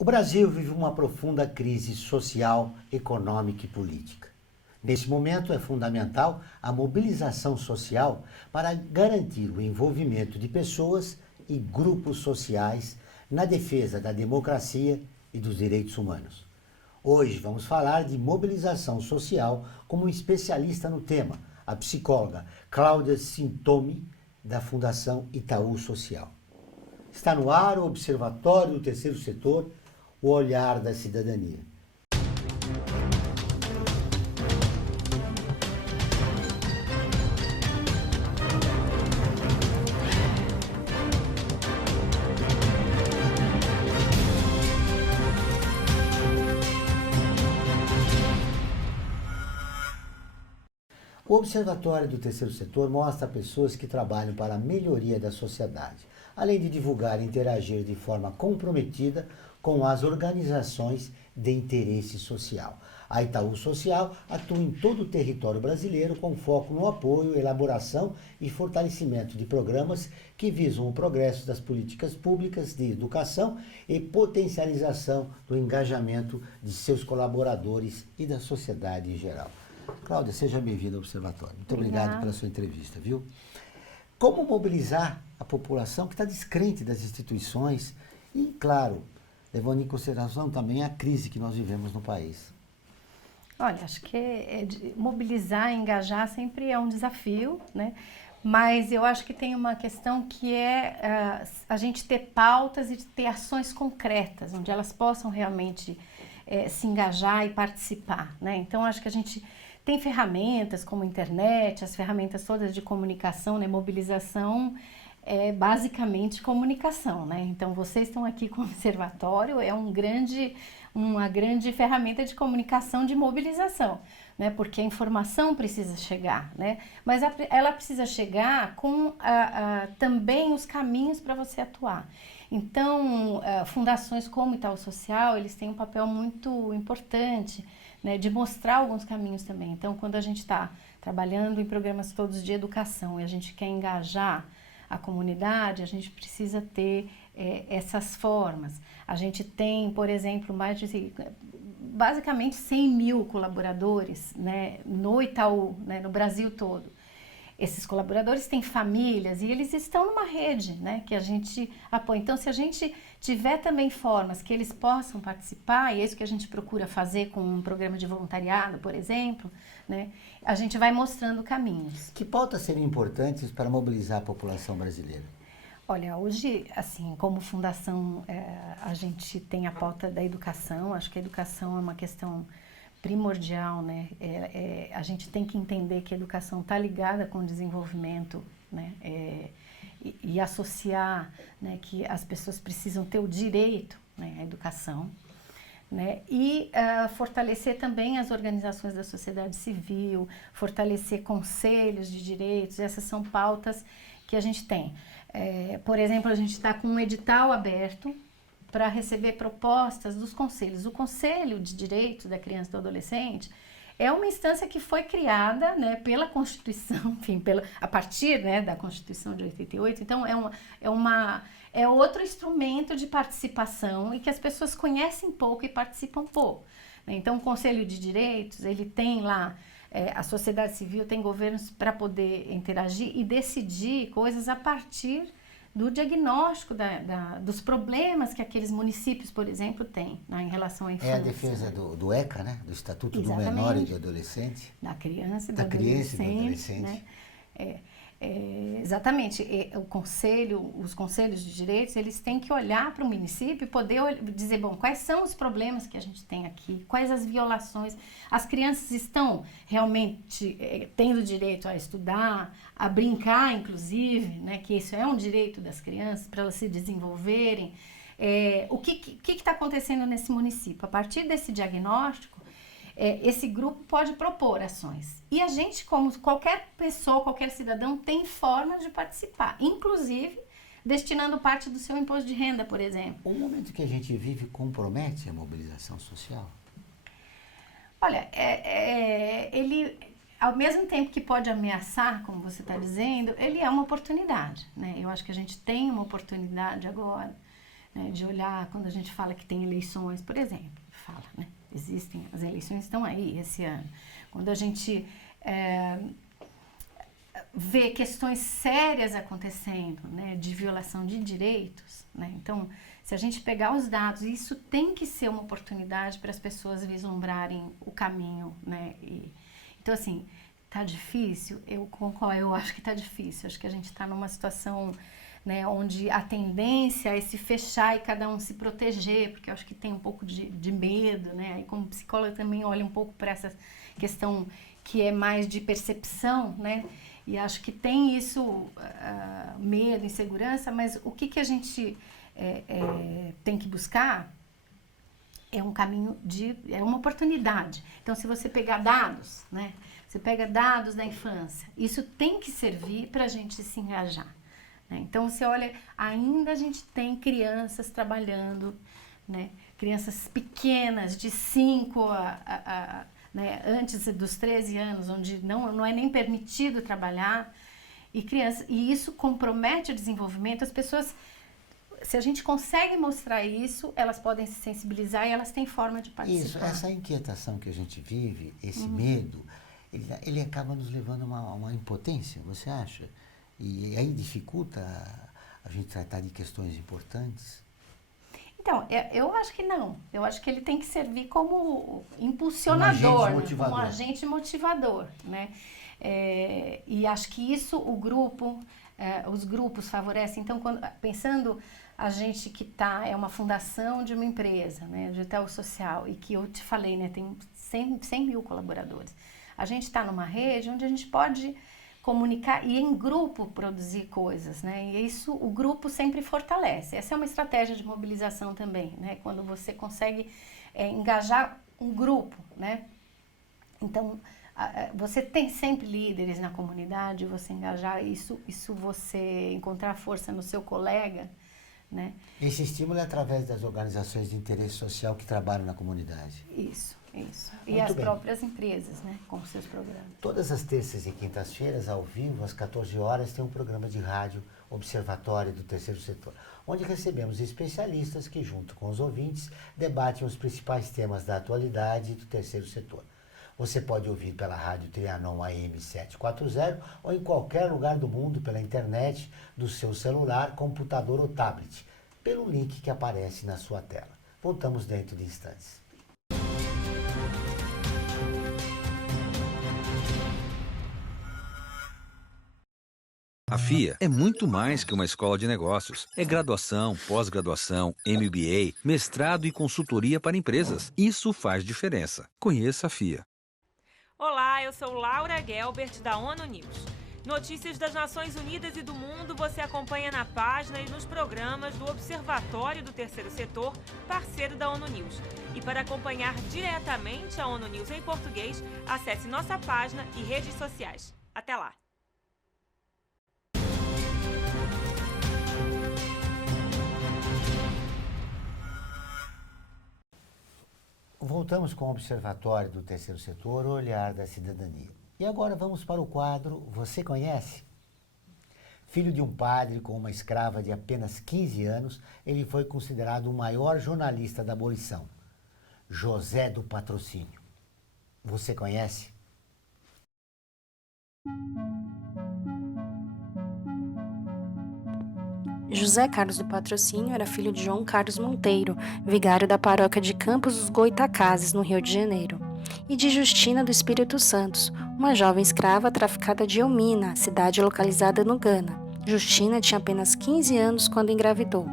O Brasil vive uma profunda crise social, econômica e política. Nesse momento é fundamental a mobilização social para garantir o envolvimento de pessoas e grupos sociais na defesa da democracia e dos direitos humanos. Hoje vamos falar de mobilização social com um especialista no tema, a psicóloga Cláudia Sintomi, da Fundação Itaú Social. Está no ar o Observatório do Terceiro Setor, o olhar da cidadania. O Observatório do Terceiro Setor mostra pessoas que trabalham para a melhoria da sociedade, além de divulgar e interagir de forma comprometida com as organizações de interesse social. A Itaú Social atua em todo o território brasileiro com foco no apoio, elaboração e fortalecimento de programas que visam o progresso das políticas públicas de educação e potencialização do engajamento de seus colaboradores e da sociedade em geral. Cláudia, seja bem-vinda ao Observatório. Muito obrigado pela sua entrevista, viu? Como mobilizar a população que está descrente das instituições e, claro, levando em consideração também a crise que nós vivemos no país? Olha, acho que mobilizar, engajar sempre é um desafio, né? Mas eu acho que tem uma questão que é a gente ter pautas e ter ações concretas, onde elas possam realmente se engajar e participar, né? Então, acho que a gente tem ferramentas como a internet, as ferramentas todas de comunicação, né? Mobilização é basicamente comunicação, né? Então, vocês estão aqui com o Observatório, é uma grande ferramenta de comunicação, de mobilização, né? Porque a informação precisa chegar, né? Mas ela precisa chegar com também os caminhos para você atuar. Então, fundações como Itaú Social, eles têm um papel muito importante, né, de mostrar alguns caminhos também. Então, quando a gente está trabalhando em programas todos de educação e a gente quer engajar a comunidade, a gente precisa ter essas formas. A gente tem, por exemplo, basicamente 100 mil colaboradores, né, no Itaú, né, no Brasil todo. Esses colaboradores têm famílias e eles estão numa rede, né, que a gente apoia. Então, se a gente tiver também formas que eles possam participar, e é isso que a gente procura fazer com um programa de voluntariado, por exemplo, né, a gente vai mostrando caminhos. Que pautas seriam importantes para mobilizar a população brasileira? Olha, hoje, assim, como fundação, a gente tem a pauta da educação. Acho que a educação é uma questão primordial, né? A gente tem que entender que a educação está ligada com o desenvolvimento, né? E associar, né, que as pessoas precisam ter o direito, né, à educação, né? E fortalecer também as organizações da sociedade civil, fortalecer conselhos de direitos. Essas são pautas que a gente tem. Por exemplo, a gente está com um edital aberto para receber propostas dos conselhos. O Conselho de Direitos da Criança e do Adolescente é uma instância que foi criada, né, pela Constituição, enfim, a partir, né, da Constituição de 88. Então, é outro instrumento de participação e que as pessoas conhecem pouco e participam pouco. Então, o Conselho de Direitos, ele tem lá, a sociedade civil tem governos para poder interagir e decidir coisas a partir do diagnóstico dos problemas que aqueles municípios, por exemplo, têm, né, em relação à infância. É a defesa do ECA, né? Do Estatuto Exatamente. do Menor e do Adolescente. Da criança e do Da criança e do adolescente. adolescente. Né? Exatamente. Os conselhos de direitos, eles têm que olhar para o município e poder dizer, bom, quais são os problemas que a gente tem aqui, quais as violações. As crianças estão realmente tendo direito a estudar, a brincar, inclusive, né, que isso é um direito das crianças para elas se desenvolverem. O que está acontecendo nesse município? A partir desse diagnóstico, esse grupo pode propor ações. E a gente, como qualquer pessoa, qualquer cidadão, tem forma de participar, inclusive destinando parte do seu imposto de renda, por exemplo. O momento que a gente vive compromete a mobilização social? Olha, ele, ao mesmo tempo que pode ameaçar, como você está dizendo, ele é uma oportunidade, né? Eu acho que a gente tem uma oportunidade agora né, de olhar quando a gente fala que tem eleições, por exemplo, fala, né, existem, as eleições estão aí esse ano. Quando a gente vê questões sérias acontecendo, né, de violação de direitos, né, então, se a gente pegar os dados, isso tem que ser uma oportunidade para as pessoas vislumbrarem o caminho, né, então, assim, tá difícil? Eu concordo, eu acho que tá difícil, acho que a gente está numa situação, né, onde a tendência é se fechar e cada um se proteger, porque eu acho que tem um pouco de medo, né, aí como psicóloga também olho um pouco para essa questão que é mais de percepção, né, e acho que tem isso, medo, insegurança, mas o que a gente tem que buscar é um caminho é uma oportunidade. Então, se você pegar dados, né, você pega dados da infância, isso tem que servir para a gente se engajar, né? Então, você olha, ainda a gente tem crianças trabalhando, né, crianças pequenas, de 5 né, antes dos 13 anos, onde não é nem permitido trabalhar, e isso compromete o desenvolvimento. As pessoas, se a gente consegue mostrar isso, elas podem se sensibilizar e elas têm forma de participar. Isso, essa inquietação que a gente vive, esse medo, ele acaba nos levando a uma impotência, você acha? E aí dificulta a gente tratar de questões importantes? Então, eu acho que não. Eu acho que ele tem que servir como impulsionador, como agente motivador, né? E acho que isso os grupos favorecem. Então, pensando a gente que é uma fundação de uma empresa, né, de tal social, e que eu te falei, né, tem 100 mil colaboradores. A gente está numa rede onde a gente pode comunicar e em grupo produzir coisas, né? E isso o grupo sempre fortalece. Essa é uma estratégia de mobilização também, né? Quando você consegue engajar um grupo, né? Então, você tem sempre líderes na comunidade, você engajar isso você encontrar força no seu colega, né? Esse estímulo é através das organizações de interesse social que trabalham na comunidade. Isso. E as próprias empresas, né, com seus programas. Todas as terças e quintas-feiras, ao vivo, às 14 horas, tem um programa de rádio Observatório do Terceiro Setor, onde recebemos especialistas que, junto com os ouvintes, debatem os principais temas da atualidade do terceiro setor. Você pode ouvir pela rádio Trianon AM 740 ou em qualquer lugar do mundo pela internet, do seu celular, computador ou tablet, pelo link que aparece na sua tela. Voltamos dentro de instantes. A FIA é muito mais que uma escola de negócios. É graduação, pós-graduação, MBA, mestrado e consultoria para empresas. Isso faz diferença. Conheça a FIA. Olá, eu sou Laura Gelbert, da ONU News. Notícias das Nações Unidas e do mundo você acompanha na página e nos programas do Observatório do Terceiro Setor, parceiro da ONU News. E para acompanhar diretamente a ONU News em português, acesse nossa página e redes sociais. Até lá! Voltamos com o Observatório do Terceiro Setor, o Olhar da Cidadania. E agora vamos para o quadro Você Conhece? Filho de um padre com uma escrava de apenas 15 anos, ele foi considerado o maior jornalista da abolição, José do Patrocínio. Você conhece? José Carlos do Patrocínio era filho de João Carlos Monteiro, vigário da paróquia de Campos dos Goitacazes, no Rio de Janeiro, e de Justina do Espírito Santos, uma jovem escrava traficada de Elmina, cidade localizada no Ghana. Justina tinha apenas 15 anos quando engravidou.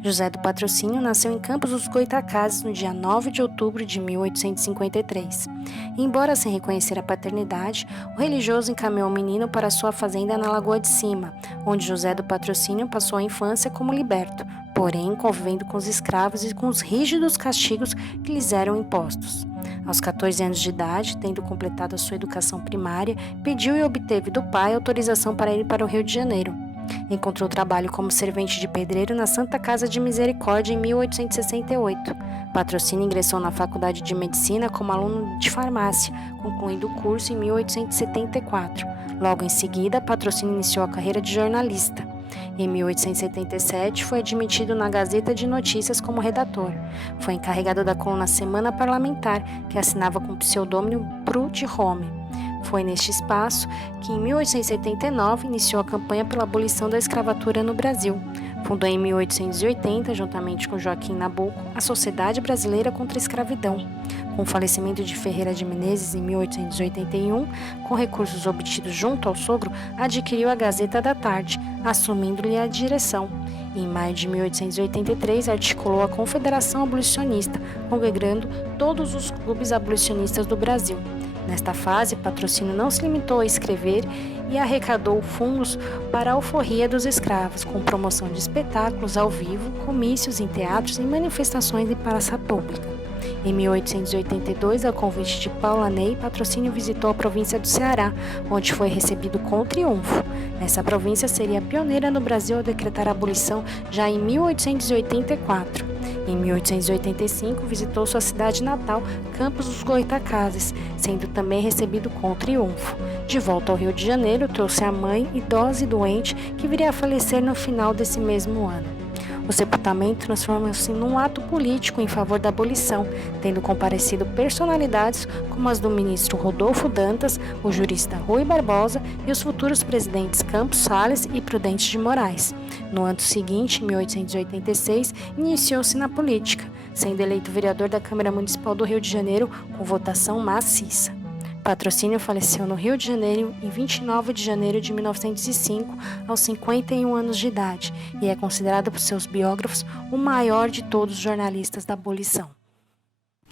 José do Patrocínio nasceu em Campos dos Goitacazes no dia 9 de outubro de 1853. E, embora sem reconhecer a paternidade, o religioso encaminhou o menino para sua fazenda na Lagoa de Cima, onde José do Patrocínio passou a infância como liberto, porém convivendo com os escravos e com os rígidos castigos que lhes eram impostos. Aos 14 anos de idade, tendo completado a sua educação primária, pediu e obteve do pai autorização para ir para o Rio de Janeiro. Encontrou trabalho como servente de pedreiro na Santa Casa de Misericórdia em 1868. Patrocínio ingressou na Faculdade de Medicina como aluno de farmácia, concluindo o curso em 1874. Logo em seguida, Patrocínio iniciou a carreira de jornalista. Em 1877, foi admitido na Gazeta de Notícias como redator. Foi encarregado da coluna Semana Parlamentar, que assinava com o pseudônimo Pru de Home. Foi neste espaço que, em 1879, iniciou a campanha pela abolição da escravatura no Brasil. Fundou em 1880, juntamente com Joaquim Nabuco, a Sociedade Brasileira contra a Escravidão. Com o falecimento de Ferreira de Menezes em 1881, com recursos obtidos junto ao sogro, adquiriu a Gazeta da Tarde, assumindo-lhe a direção. Em maio de 1883, articulou a Confederação Abolicionista, congregando todos os clubes abolicionistas do Brasil. Nesta fase, Patrocínio não se limitou a escrever e arrecadou fundos para a alforria dos escravos, com promoção de espetáculos ao vivo, comícios em teatros e manifestações em praça pública. Em 1882, a convite de Paula Ney, Patrocínio visitou a província do Ceará, onde foi recebido com triunfo. Essa província seria a pioneira no Brasil a decretar a abolição já em 1884. Em 1885, visitou sua cidade natal, Campos dos Goytacazes, sendo também recebido com triunfo. De volta ao Rio de Janeiro, trouxe a mãe, idosa e doente, que viria a falecer no final desse mesmo ano. O sepultamento transforma-se num ato político em favor da abolição, tendo comparecido personalidades como as do ministro Rodolfo Dantas, o jurista Rui Barbosa e os futuros presidentes Campos Salles e Prudente de Moraes. No ano seguinte, em 1886, iniciou-se na política, sendo eleito vereador da Câmara Municipal do Rio de Janeiro com votação maciça. Patrocínio faleceu no Rio de Janeiro em 29 de janeiro de 1905, aos 51 anos de idade, e é considerado por seus biógrafos o maior de todos os jornalistas da abolição.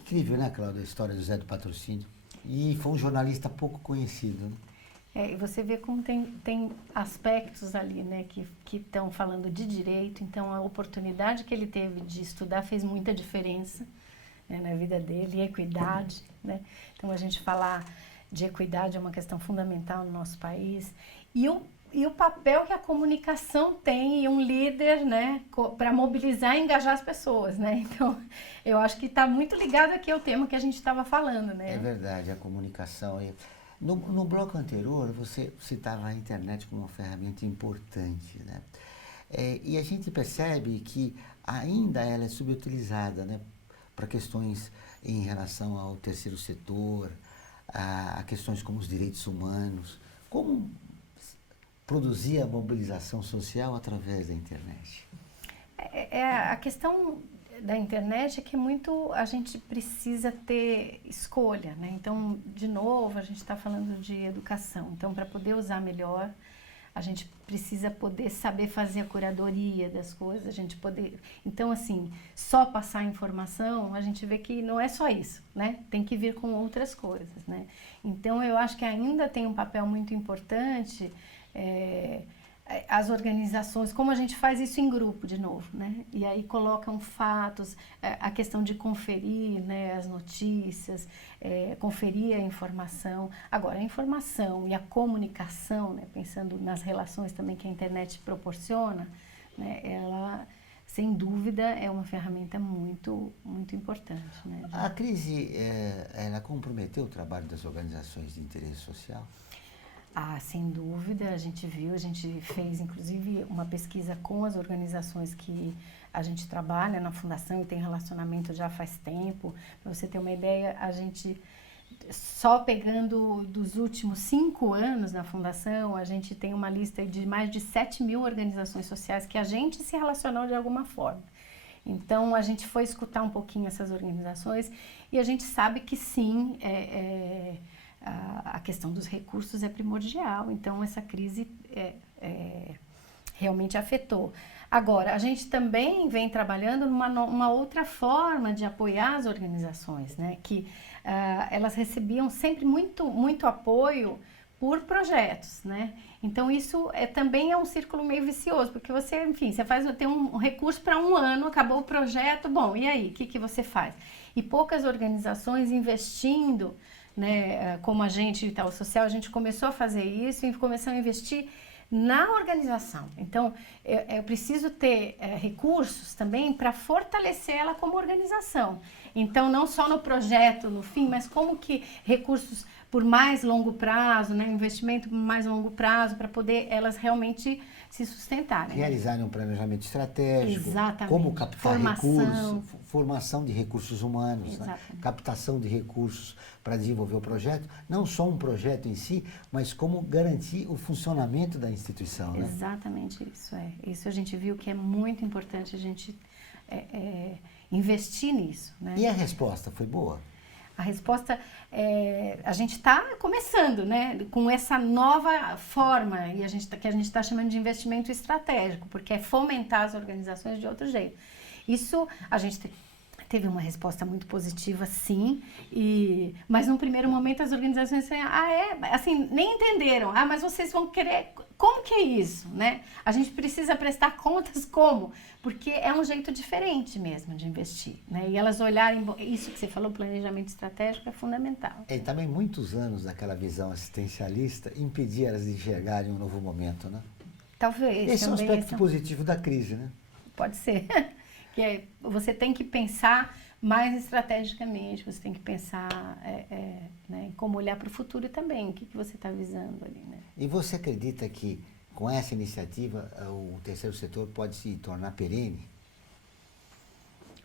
Incrível, né, Cláudia, a história do Zé do Patrocínio? E foi um jornalista pouco conhecido, né? E você vê como tem aspectos ali, né, que estão falando de direito, então a oportunidade que ele teve de estudar fez muita diferença, né, na vida dele, e equidade, né? Então a gente falar de equidade é uma questão fundamental no nosso país, e o papel que a comunicação tem e um líder, né, para mobilizar e engajar as pessoas, né? Então eu acho que está muito ligado aqui ao tema que a gente estava falando, né? É verdade, a comunicação. No bloco anterior, você citava a internet como uma ferramenta importante, né? E a gente percebe que ainda ela é subutilizada, né, para questões em relação ao terceiro setor, a questões como os direitos humanos. Como produzir a mobilização social através da internet? A questão da internet é que muito a gente precisa ter escolha, né? Então, de novo, a gente está falando de educação. Então, para poder usar melhor, a gente precisa poder saber fazer a curadoria das coisas, a gente poder... Então, assim, só passar informação, a gente vê que não é só isso, né? Tem que vir com outras coisas, né? Então, eu acho que ainda tem um papel muito importante, as organizações, como a gente faz isso em grupo, de novo, né? E aí colocam fatos, a questão de conferir, né, as notícias, conferir a informação. Agora, a informação e a comunicação, né, pensando nas relações também que a internet proporciona, né, ela, sem dúvida, é uma ferramenta muito, muito importante, né? A crise, ela comprometeu o trabalho das organizações de interesse social? Ah, sem dúvida, a gente fez inclusive uma pesquisa com as organizações que a gente trabalha na Fundação e tem relacionamento já faz tempo. Para você ter uma ideia, a gente, só pegando dos últimos 5 anos na Fundação, a gente tem uma lista de mais de 7.000 organizações sociais que a gente se relacionou de alguma forma. Então, a gente foi escutar um pouquinho essas organizações e a gente sabe que sim, a questão dos recursos é primordial, então essa crise realmente afetou. Agora, a gente também vem trabalhando numa outra forma de apoiar as organizações, né? Que elas recebiam sempre muito apoio por projetos, né? Então isso também é um círculo meio vicioso, porque você, enfim, tem um recurso para 1 ano, acabou o projeto, bom, e aí, o que você faz? E poucas organizações investindo, né, como a gente, Itaú Social, a gente começou a fazer isso e começou a investir na organização. Então, eu preciso ter recursos também para fortalecer ela como organização. Então, não só no projeto, no fim, mas como que recursos por mais longo prazo, né, investimento por mais longo prazo, para poder elas realmente se sustentarem. Né? Realizarem um planejamento estratégico, Exatamente. como captar Formação. recursos, formação de recursos humanos, né? Exatamente. Captação de recursos para desenvolver o projeto, não só um projeto em si, mas como garantir o funcionamento da instituição. Né? Exatamente isso, Isso a gente viu que é muito importante a gente investir nisso. Né? E a resposta foi boa? A resposta, a gente está começando, né, com essa nova forma, e que a gente está chamando de investimento estratégico, porque é fomentar as organizações de outro jeito. Isso, a gente teve uma resposta muito positiva, sim, mas no primeiro momento as organizações assim, nem entenderam. Mas vocês vão querer... Como que é isso, né? A gente precisa prestar contas como? Porque é um jeito diferente mesmo de investir, né? E elas olharem, isso que você falou, planejamento estratégico é fundamental. E também muitos anos daquela visão assistencialista impedia elas de enxergarem um novo momento, né? Talvez. Esse é um aspecto positivo da crise, né? Pode ser. Você tem que pensar mais estrategicamente, você tem que pensar né, em como olhar para o futuro também, o que você está visando ali. Né? E você acredita que com essa iniciativa o terceiro setor pode se tornar perene?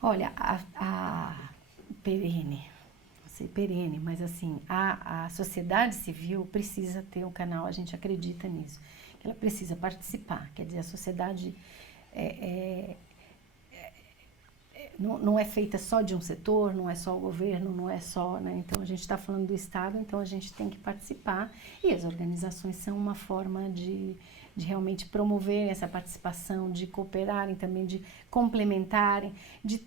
Olha, perene, mas assim, a sociedade civil precisa ter um canal, a gente acredita nisso, que ela precisa participar, quer dizer, a sociedade não é feita só de um setor, não é só o governo, não é só, né? Então a gente está falando do Estado, então a gente tem que participar e as organizações são uma forma de realmente promoverem essa participação, de cooperarem também, de complementarem, de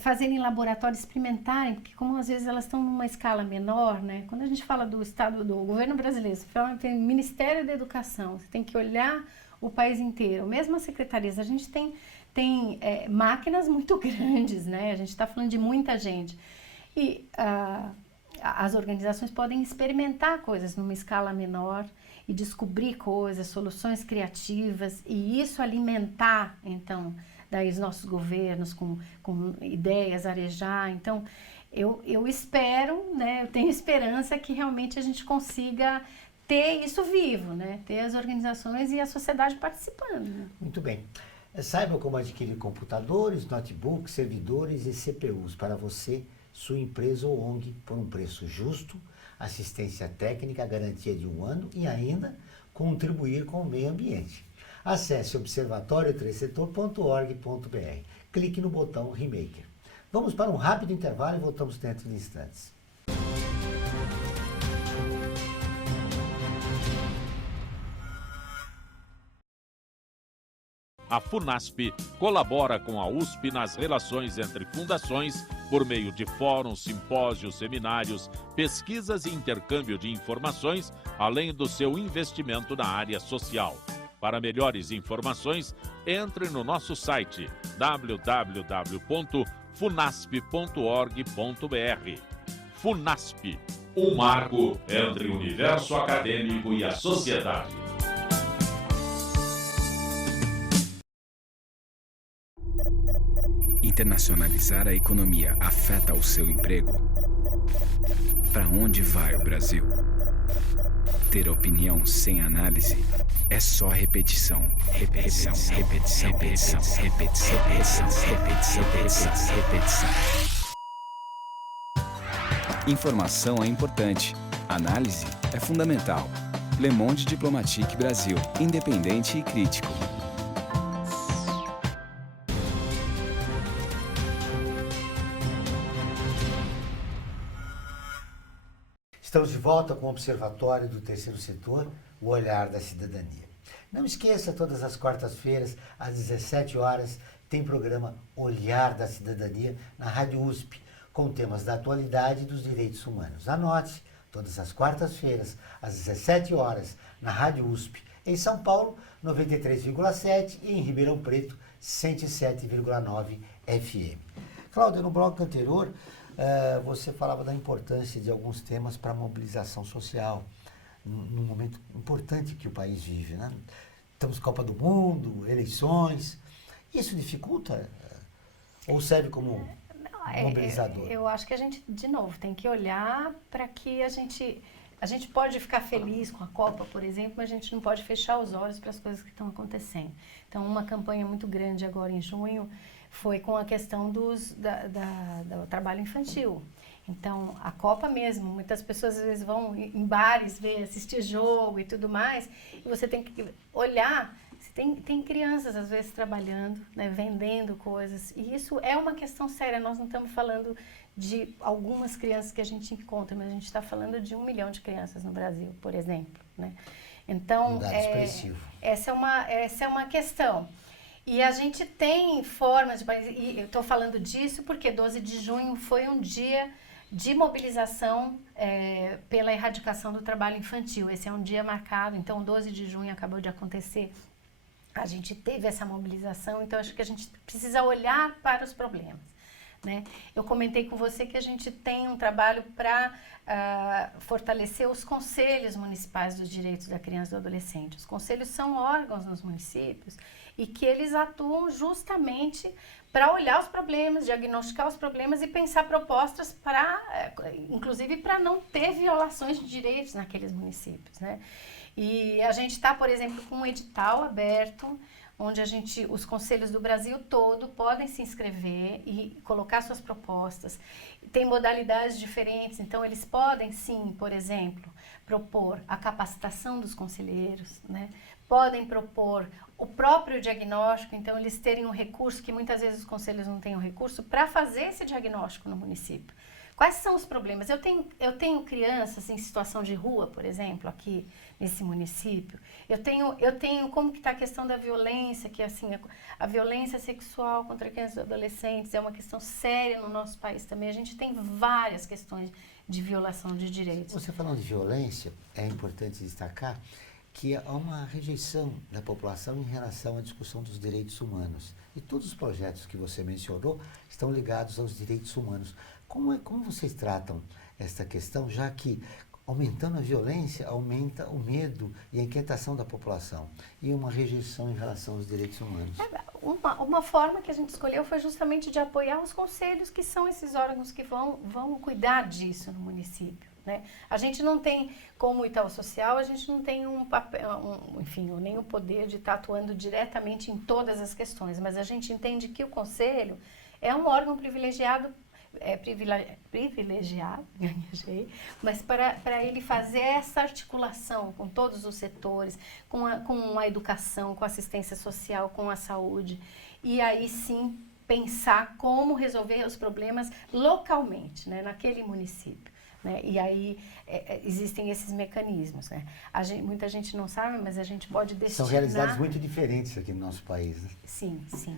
fazerem laboratórios, experimentarem, porque como às vezes elas estão numa escala menor, né? Quando a gente fala do Estado, do governo brasileiro, você fala que tem Ministério da Educação, você tem que olhar o país inteiro, mesmo as secretarias, a gente tem máquinas muito grandes, né? A gente está falando de muita gente. E as organizações podem experimentar coisas numa escala menor e descobrir coisas, soluções criativas, e isso alimentar, então, daí os nossos governos com ideias, arejar. Então, eu espero, né? Eu tenho esperança que realmente a gente consiga ter isso vivo, né? Ter as organizações e a sociedade participando. Né? Muito bem. Saiba como adquirir computadores, notebooks, servidores e CPUs para você, sua empresa ou ONG por um preço justo, assistência técnica, garantia de 1 ano e ainda contribuir com o meio ambiente. Acesse observatório3setor.org.br. Clique no botão Remaker. Vamos para um rápido intervalo e voltamos dentro de instantes. A FUNASP colabora com a USP nas relações entre fundações por meio de fóruns, simpósios, seminários, pesquisas e intercâmbio de informações, além do seu investimento na área social. Para melhores informações, entre no nosso site www.funasp.org.br. FUNASP, um marco entre o universo acadêmico e a sociedade. Internacionalizar a economia afeta o seu emprego? Para onde vai o Brasil? Ter opinião sem análise é só repetição. Repetição, repetição, repetição, repetição, repetição, repetição, repetição, repetição. Informação é importante. Análise é fundamental. Le Monde Diplomatique Brasil. Independente e crítico. Estamos de volta com o Observatório do Terceiro Setor, o Olhar da Cidadania. Não esqueça, todas as quartas-feiras, às 17 horas, tem programa Olhar da Cidadania na Rádio USP, com temas da atualidade e dos direitos humanos. Anote, todas as quartas-feiras, às 17 horas, na Rádio USP, em São Paulo, 93,7 e em Ribeirão Preto, 107,9 FM. Cláudia, no bloco anterior, você falava da importância de alguns temas para a mobilização social, num momento importante que o país vive, né? Estamos Copa do Mundo, eleições. Isso dificulta ou serve como mobilizador? Eu acho que a gente, de novo, tem que olhar para que a gente a gente pode ficar feliz com a Copa, por exemplo, mas a gente não pode fechar os olhos para as coisas que estão acontecendo. Então, uma campanha muito grande agora em junho foi com a questão do trabalho infantil. Então, a Copa mesmo, muitas pessoas às vezes vão em bares ver, assistir jogo e tudo mais, e você tem que olhar, tem crianças às vezes trabalhando, né, vendendo coisas, e isso é uma questão séria. Nós não estamos falando de algumas crianças que a gente encontra, mas a gente está falando de 1 milhão de crianças no Brasil, por exemplo, né? Então, essa é uma questão. E a gente tem formas e eu estou falando disso porque 12 de junho foi um dia de mobilização pela erradicação do trabalho infantil. Esse é um dia marcado, então 12 de junho acabou de acontecer. A gente teve essa mobilização, então acho que a gente precisa olhar para os problemas, né? Eu comentei com você que a gente tem um trabalho para fortalecer os conselhos municipais dos direitos da criança e do adolescente. Os conselhos são órgãos nos municípios e que eles atuam justamente para olhar os problemas, diagnosticar os problemas e pensar propostas inclusive para não ter violações de direitos naqueles municípios, né? E a gente está, por exemplo, com um edital aberto, onde os conselhos do Brasil todo podem se inscrever e colocar suas propostas. Tem modalidades diferentes, então eles podem sim, por exemplo, propor a capacitação dos conselheiros, né? Podem propor o próprio diagnóstico, então eles terem um recurso, que muitas vezes os conselhos não têm um recurso, para fazer esse diagnóstico no município. Quais são os problemas? Eu tenho crianças em situação de rua, por exemplo, aqui nesse município. Eu tenho como que está a questão da violência, que assim, a violência sexual contra crianças e adolescentes é uma questão séria no nosso país também. A gente tem várias questões de violação de direitos. Você falando de violência, é importante destacar que há uma rejeição da população em relação à discussão dos direitos humanos. E todos os projetos que você mencionou estão ligados aos direitos humanos. Como vocês tratam esta questão, já que aumentando a violência, aumenta o medo e a inquietação da população e uma rejeição em relação aos direitos humanos? Uma forma que a gente escolheu foi justamente de apoiar os conselhos, que são esses órgãos que vão cuidar disso no município, né? A gente não tem, como Itaú Social, a gente não tem um papel, nem o poder de estar atuando diretamente em todas as questões, mas a gente entende que o conselho é um órgão privilegiado, mas para ele fazer essa articulação com todos os setores, com a educação, com a assistência social, com a saúde, e aí sim pensar como resolver os problemas localmente, né, naquele município. Né? E aí existem esses mecanismos, né? Muita gente não sabe, mas a gente pode destinar... São realidades muito diferentes aqui no nosso país, né? Sim, sim.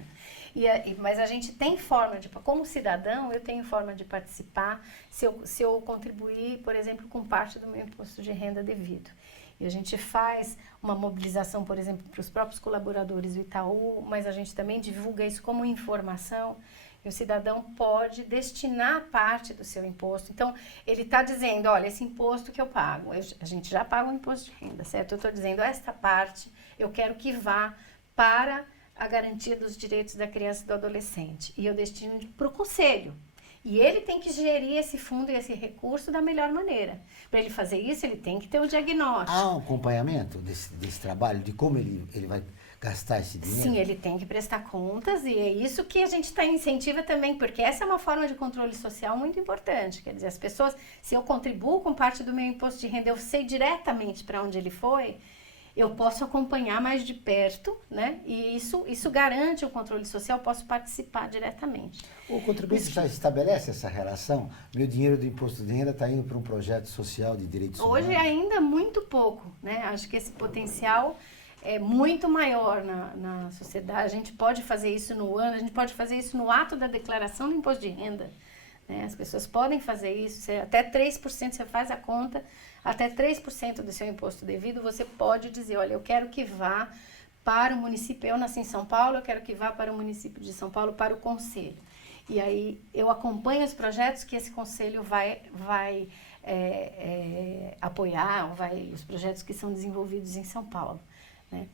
Mas a gente tem forma como cidadão, eu tenho forma de participar se eu contribuir, por exemplo, com parte do meu imposto de renda devido. E a gente faz uma mobilização, por exemplo, para os próprios colaboradores do Itaú, mas a gente também divulga isso como informação. E o cidadão pode destinar parte do seu imposto. Então, ele está dizendo, olha, esse imposto que eu pago, a gente já paga o imposto de renda, certo? Eu estou dizendo, esta parte eu quero que vá para a garantia dos direitos da criança e do adolescente. E eu destino para o conselho. E ele tem que gerir esse fundo e esse recurso da melhor maneira. Para ele fazer isso, ele tem que ter o diagnóstico. Há um acompanhamento desse trabalho, de como ele vai gastar esse dinheiro? Sim, ele tem que prestar contas, e é isso que a gente incentiva também, porque essa é uma forma de controle social muito importante. Quer dizer, as pessoas, se eu contribuo com parte do meu imposto de renda, eu sei diretamente para onde ele foi, eu posso acompanhar mais de perto, né? E isso garante o controle social, eu posso participar diretamente. O contribuinte já estabelece essa relação? Meu dinheiro do imposto de renda está indo para um projeto social de direitos humanos? Hoje ainda muito pouco, né? Acho que esse potencial é muito maior na sociedade. A gente pode fazer isso no ano, a gente pode fazer isso no ato da declaração do imposto de renda, né? As pessoas podem fazer isso, até 3%, você faz a conta, até 3% do seu imposto devido, você pode dizer, olha, eu quero que vá para o município, eu nasci em São Paulo, eu quero que vá para o município de São Paulo, para o conselho. E aí eu acompanho os projetos que esse conselho vai apoiar, os projetos que são desenvolvidos em São Paulo, né?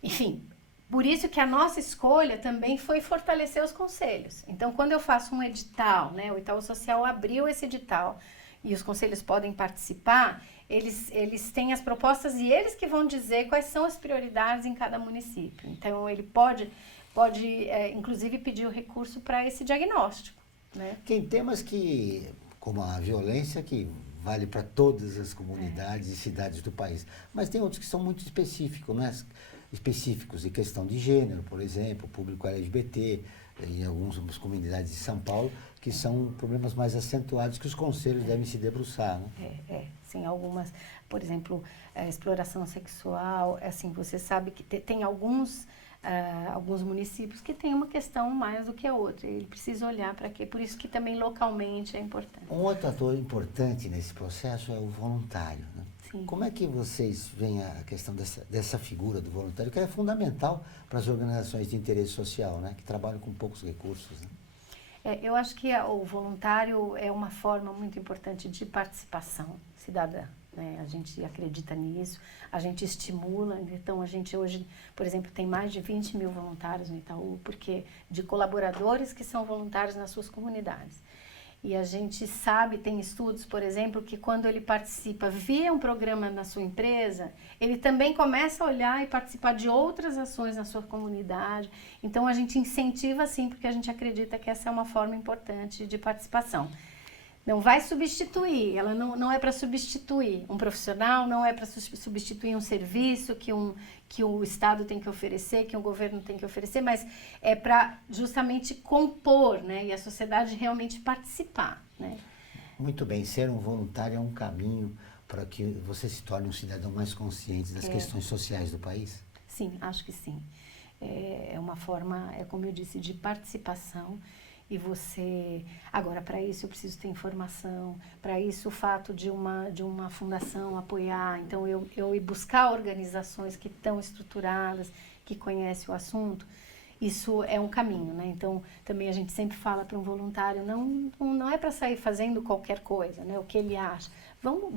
Enfim, por isso que a nossa escolha também foi fortalecer os conselhos. Então, quando eu faço um edital, né, o Itaú Social abriu esse edital, e os conselhos podem participar, eles têm as propostas e eles que vão dizer quais são as prioridades em cada município. Então, ele pode inclusive, pedir o recurso para esse diagnóstico, né? Tem temas que, como a violência, que vale para todas as comunidades e cidades do país, mas tem outros que são muito específicos, né? Específicos, em questão de gênero, por exemplo, público LGBT, em algumas comunidades de São Paulo, que são problemas mais acentuados que os conselhos devem se debruçar, né? Sim, algumas, por exemplo, exploração sexual, assim, você sabe que tem alguns municípios que têm uma questão mais do que a outra, ele precisa olhar para quê, por isso que também localmente é importante. Um outro ator importante nesse processo é o voluntário, né? Sim. Como é que vocês veem a questão dessa figura do voluntário, que é fundamental para as organizações de interesse social, né? Que trabalham com poucos recursos, né? Eu acho que o voluntário é uma forma muito importante de participação cidadã, né? A gente acredita nisso, a gente estimula, então a gente hoje, por exemplo, tem mais de 20 mil voluntários no Itaú, porque de colaboradores que são voluntários nas suas comunidades. E a gente sabe, tem estudos, por exemplo, que quando ele participa via um programa na sua empresa, ele também começa a olhar e participar de outras ações na sua comunidade. Então, a gente incentiva sim, porque a gente acredita que essa é uma forma importante de participação. Não vai substituir, ela não é para substituir um profissional, não é para substituir um serviço que o Estado tem que oferecer, que o governo tem que oferecer, mas é para justamente compor, né, e a sociedade realmente participar, né? Muito bem, ser um voluntário é um caminho para que você se torne um cidadão mais consciente das questões sociais do país? Sim, acho que sim. É uma forma, como eu disse, de participação. E você... Agora, para isso eu preciso ter informação, para isso o fato de uma fundação apoiar, então eu ir buscar organizações que estão estruturadas, que conhecem o assunto, isso é um caminho, né? Então, também a gente sempre fala para um voluntário, não é para sair fazendo qualquer coisa, né? O que ele acha. Vamos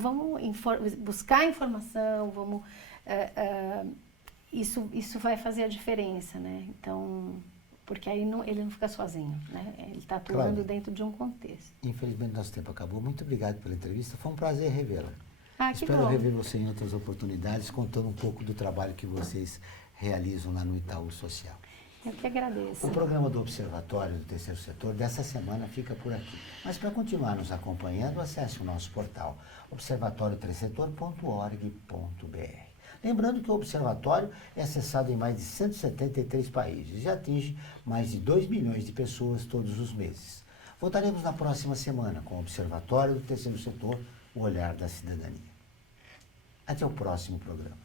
buscar informação, isso vai fazer a diferença, né? Então... Porque aí ele não fica sozinho, né? Ele está atuando dentro de um contexto. Infelizmente, nosso tempo acabou. Muito obrigado pela entrevista. Foi um prazer revê-la. Que Espero bom. rever você em outras oportunidades, contando um pouco do trabalho que vocês realizam lá no Itaú Social. Eu que agradeço. O programa do Observatório do Terceiro Setor dessa semana fica por aqui. Mas para continuar nos acompanhando, acesse o nosso portal observatorioterceirsetor.org.br. Lembrando que o Observatório é acessado em mais de 173 países e atinge mais de 2 milhões de pessoas todos os meses. Voltaremos na próxima semana com o Observatório do Terceiro Setor, o olhar da cidadania. Até o próximo programa.